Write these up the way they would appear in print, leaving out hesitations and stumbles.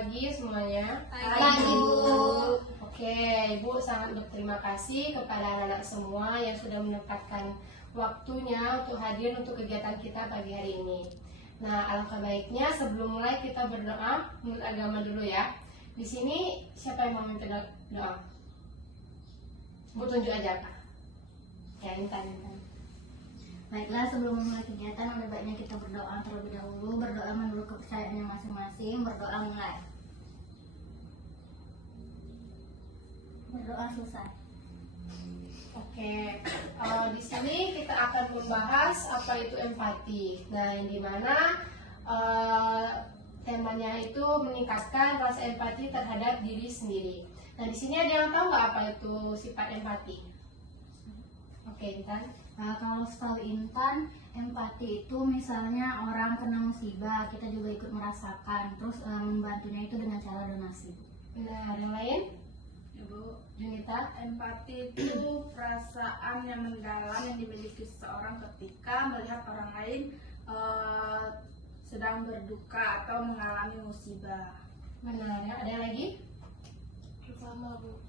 pagi semuanya. Pagi, Bu. Oke, Ibu sangat berterima kasih kepada anak-anak semua yang sudah menempatkan waktunya untuk hadir untuk kegiatan kita pagi hari ini. Nah, alangkah baiknya sebelum mulai kita berdoa menurut agama dulu ya. Di sini siapa yang mau minta doa? Bu tunjuk aja, Kak. Ya, Intan. Baiklah, sebelum memulai kegiatan, lebih baiknya kita berdoa terlebih dahulu. Berdoa menurut kepercayaannya masing-masing. Berdoa mulai. Berdoa selesai. Oke, di sini kita akan membahas apa itu empati. Nah, yang dimana temanya itu meningkatkan rasa empati terhadap diri sendiri. Nah, di sini ada yang tahu nggak apa itu sifat empati? Oke, Intan. Kalau setahu Intan, empati itu misalnya orang kena musibah, kita juga ikut merasakan, terus membantunya itu dengan cara donasi. Nah, yang lain? Ibu, Junita? empati itu perasaan yang mendalam yang dimiliki seseorang ketika melihat orang lain sedang berduka atau mengalami musibah. Benar ya. Ada yang lagi?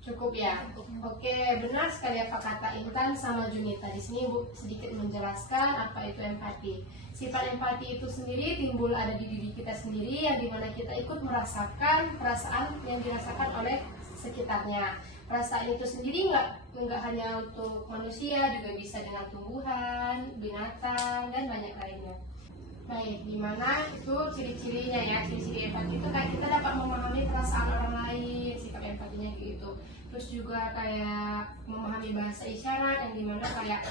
Cukup ya. Oke, benar sekali apa kata Intan sama Junita. Di sini Bu sedikit menjelaskan apa itu empati. Sifat empati itu sendiri timbul ada di diri kita sendiri, yang dimana kita ikut merasakan perasaan yang dirasakan oleh sekitarnya. Perasaan itu sendiri nggak hanya untuk manusia, juga bisa dengan tumbuhan, binatang, dan banyak lainnya. Baik, dimana itu ciri-cirinya ya, ciri-ciri empati itu kayak kita dapat memahami perasaan orang lain, sikap empatinya gitu. Terus juga kayak memahami bahasa isyarat, yang dimana kayak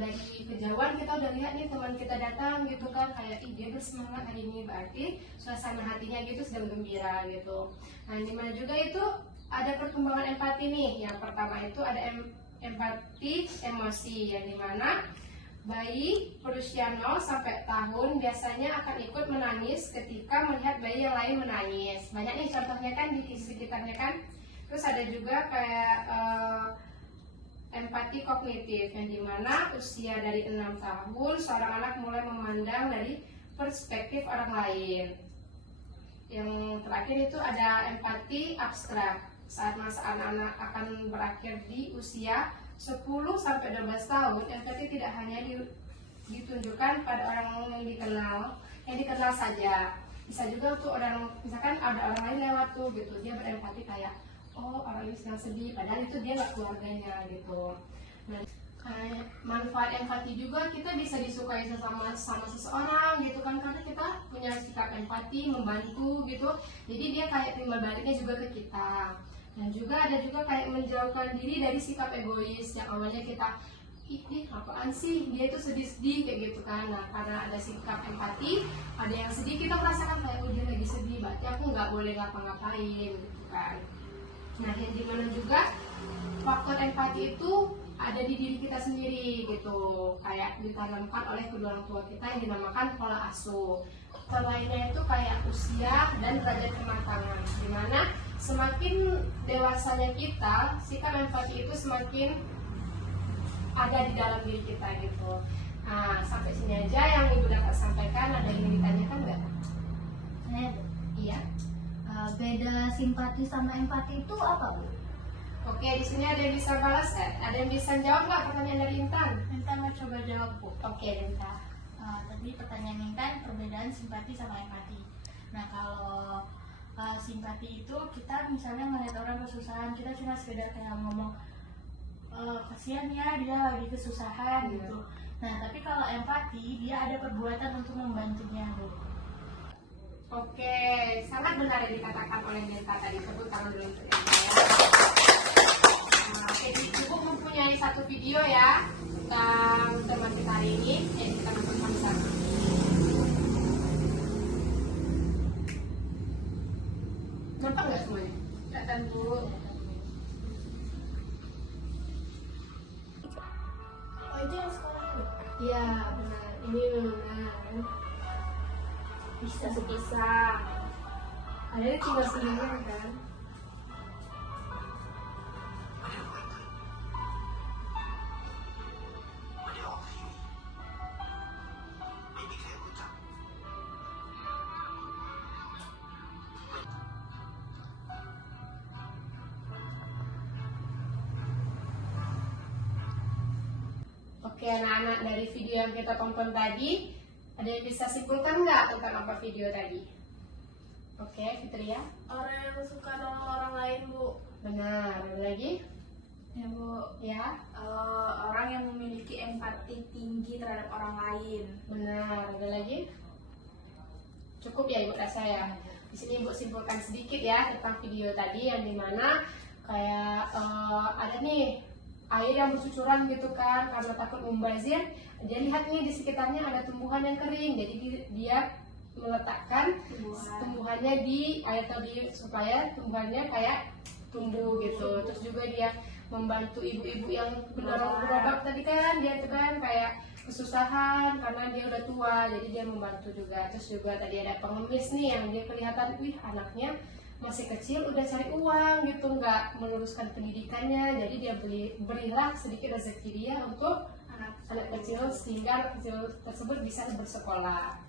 dari kejauhan kita udah lihat nih teman kita datang gitu kan, kayak dia bersemangat hari ini, berarti suasana hatinya gitu sedang gembira gitu. Nah, dimana juga itu ada perkembangan empati nih. Yang pertama itu ada empati emosi, yang dimana bayi berusia 0 sampai tahun biasanya akan ikut menangis ketika melihat bayi yang lain menangis. Banyak nih contohnya kan di sekitarnya kan. Terus ada juga kayak empati kognitif, yang dimana usia dari 6 tahun seorang anak mulai memandang dari perspektif orang lain. Yang terakhir itu ada empati abstrak, saat masa anak-anak akan berakhir di usia 10 sampai 12 tahun. Empati tidak hanya ditunjukkan pada orang yang dikenal saja. Bisa juga untuk orang, misalkan ada orang lain lewat tuh gitu, dia berempati kayak, oh orang ini sedang sedih, padahal itu dia nggak keluarganya gitu. Nah, manfaat empati juga kita bisa disukai sama seseorang gitu kan, karena kita punya sikap empati, membantu gitu. Jadi dia kayak timbal baliknya juga ke kita. Dan juga ada juga kayak menjauhkan diri dari sikap egois yang awalnya kita ih apaan sih dia itu sedih-sedih kayak gitu kan. Nah, karena ada sikap empati, ada yang sedih kita merasakan kayak oh dia lagi sedih, berarti aku nggak boleh ngapa-ngapain gitu kan. Nah, yang dimana juga faktor empati itu ada di diri kita sendiri gitu, kayak ditanamkan oleh kedua orang tua kita yang dinamakan pola asuh. Lainnya itu kayak usia dan derajat kematangan, dimana semakin dewasanya kita, sikap empati itu semakin ada di dalam diri kita gitu. Nah, sampai sini aja yang Ibu dapat sampaikan. Ada yang ingin ditanyakan nggak? Iya. Beda simpati sama empati itu apa, Bu? Oke, di sini ada yang bisa balas, ada yang bisa jawab nggak pertanyaan dari Intan? Intan mau coba jawab, Bu. Oke, Intan. Tadi pertanyaan Intan perbedaan simpati sama empati. Nah, kalau simpati itu kita misalnya melihat orang kesusahan, kita cuma sekedar kayak ngomong kasihan ya dia lagi kesusahan gitu. Nah, tapi kalau empati dia ada perbuatan untuk membantunya, Bu. Oke, sangat benar yang dikatakan oleh Denta tadi. Tepuk tangan dulu untuk Denta ya. Oke, Ibu mempunyai satu video ya tentang teman kita hari ini. Jadi kita nonton sama-sama. Nampak nggak semuanya? Kelihatan, Bu. Oh, itu yang sekolah, Bu. Iya, benar. Ini benar. Bisa. Ada tinggal sendirian kan? Oke anak-anak, dari video yang kita tonton tadi, ada yang bisa simpulkan nggak tentang apa video tadi? Oke, Fitria. Orang yang suka nolong orang lain, Bu. Benar. Ada lagi? Ya, Bu. Ya. Orang yang memiliki empati tinggi terhadap orang lain. Benar. Ada lagi? Cukup ya Ibu rasa ya. Di sini Ibu simpulkan sedikit ya tentang video tadi yang dimana kayak ada nih air yang bercucuran gitu kan karena takut membazir. Dia lihat nih di sekitarnya ada tumbuhan yang kering, jadi dia meletakkan tumbuhannya di air tadi supaya tumbuhannya kayak tumbuh gitu. Terus juga dia membantu ibu-ibu yang berobat tadi kan, dia tuh kan kayak kesusahan karena dia udah tua, jadi dia membantu juga. Terus juga tadi ada pengemis nih yang dia kelihatan, wih anaknya masih kecil udah cari uang gitu, nggak meluruskan pendidikannya, jadi dia berilah sedikit rezeki dia untuk anak kecil sehingga anak kecil tersebut bisa bersekolah.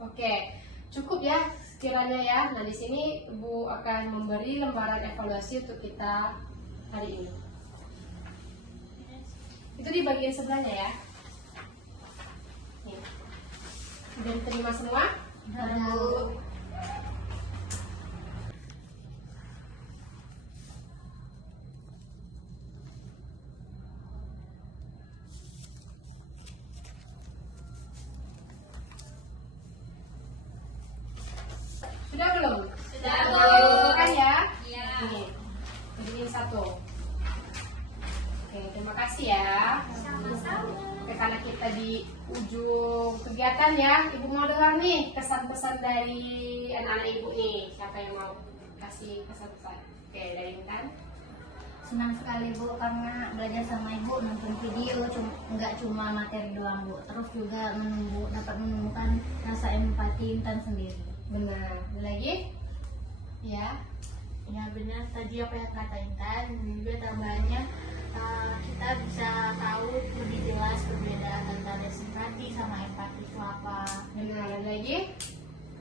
Oke, cukup ya sekiranya ya. Nah di sini Ibu akan memberi lembaran evaluasi untuk kita hari ini. Itu di bagian sebelahnya ya. Nih. Udah diterima semua? Lalu Sudah belum? Sudah, Bu. Kan ya? Iya. Nih, bikin satu. Oke, terima kasih ya. Oke, karena kita di ujung kegiatan ya, Ibu mau dengar nih kesan-pesan dari anak-anak Ibu nih. Siapa yang mau kasih kesan-pesan? Oke, dari Intan. senang sekali Bu karena belajar sama Ibu, nonton video nggak cuma materi doang Bu, terus juga dapat menemukan rasa empati Intan sendiri. Benar. Ada lagi? Ya. Ya benar tadi apa yang kata Intan, dan juga tambahannya kita bisa tahu lebih jelas perbedaan antara simpati sama empati itu apa. Benar. Ada lagi?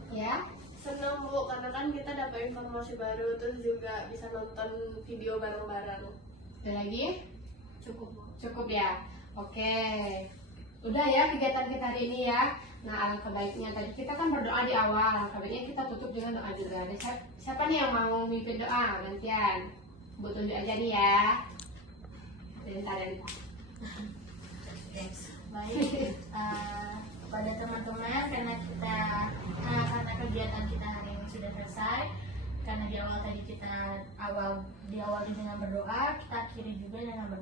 Ya. Senang, Bu, karena kan kita dapat informasi baru, terus juga bisa nonton video bareng-bareng. Ada lagi? Cukup Bu. Cukup ya? Oke. Udah ya kegiatan kita hari ini ya. Nah alangkah baiknya tadi kita kan berdoa di awal. Alangkah baiknya kita tutup dengan doa juga. Ada siapa nih yang mau mimpin doa? Gantian. Bu tunjuk aja nih ya. Bentar. Baik, kepada teman-teman karena kegiatan kita hari ini sudah selesai, karena di awal tadi kita diawali dengan berdoa, kita akhiri juga dengan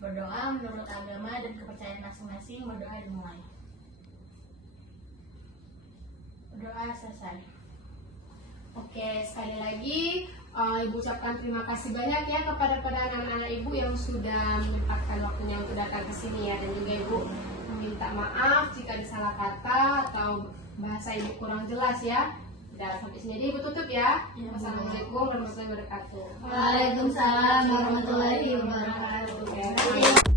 berdoa menurut agama dan kepercayaan masing-masing. Berdoa dimulai. Berdoa selesai. Oke, sekali lagi Ibu ucapkan terima kasih banyak ya kepada anak-anak Ibu yang sudah menyempatkan waktunya untuk datang ke sini ya, dan juga Ibu meminta maaf jika ada salah kata atau bahasa Ibu kurang jelas ya. Udah sampai sini Ibu tutup ya. Wassalamualaikum warahmatullahi wabarakatuh. Waalaikumsalam warahmatullahi wabarakatuh. Oke.